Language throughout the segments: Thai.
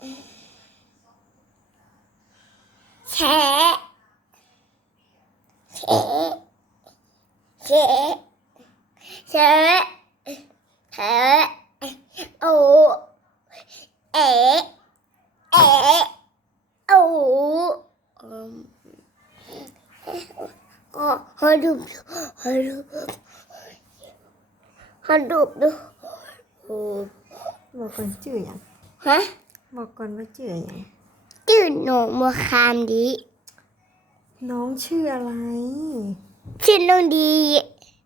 แฉะแฉะแฉะแฉะแฉะโอ้เอ๋เอ๋โอ้ อืมก็ฮาดูฮาดูฮาดูดูโอ้บอกก่อนชื่ออย่างฮะบอกก่อนว่าชื่ออย่างตื่นหนูมาคามดี น้องชื่ออะไร ชื่อน้องดี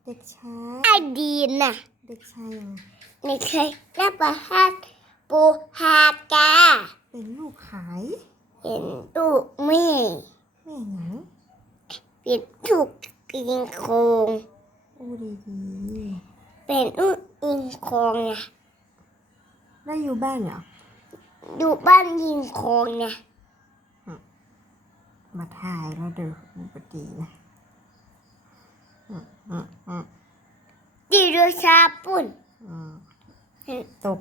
เด็กชายไอดีน่ะ เด็กชายอย่างไม่เคยรับประทานปูฮากาเป็นลูกขายเห็นลูกแม่แม่หยังเป็นลูกอิงโคงโอ้ดีดีเป็นลูกอิงโคงไงๆได้อยู่บ้านเหรอ อยู่บ้านยิงโคงไงมาถ่ายแล้วเด้อมันปดีนะอืมอืมอืมดีดูชาปุ่นอืมตก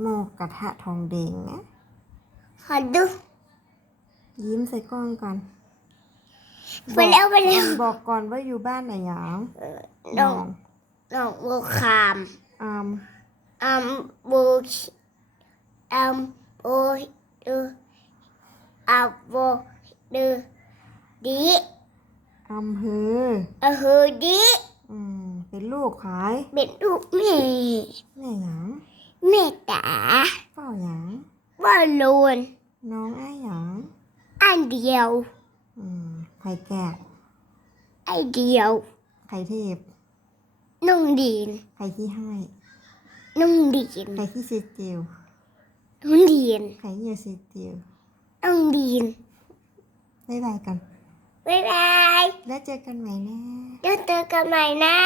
หม้อกระทะทองแดงนะขอดู ยิ้มใส่กล้องก่อนไปแล้วไปแล้วบอกก่อนว่าอยู่บ้านไหนหยังน้องน้องบัวคามอามอัมบู อัมบูดูอัมบูดูดีอำเภออะฮือดีอืมเป็นลูกขายเป็นลูกแม่แม่หยังแม่ตาเฝ้าหยังว่าลูนน้องอ้ายหยังอันเดียว อืมไข่แกะไอเดียวไข่เทพนุ่งดีนไข่ขี้ให้นุ่งดีนไข่ขี้ซีติวนุ่งดีนไข่เยี่ยวซีติวนุ่งดีนบ๊ายบายกันบ๊ายบายแล้ วเจอกันใหม่นะเดี๋ยวเจอกันใหม่นะ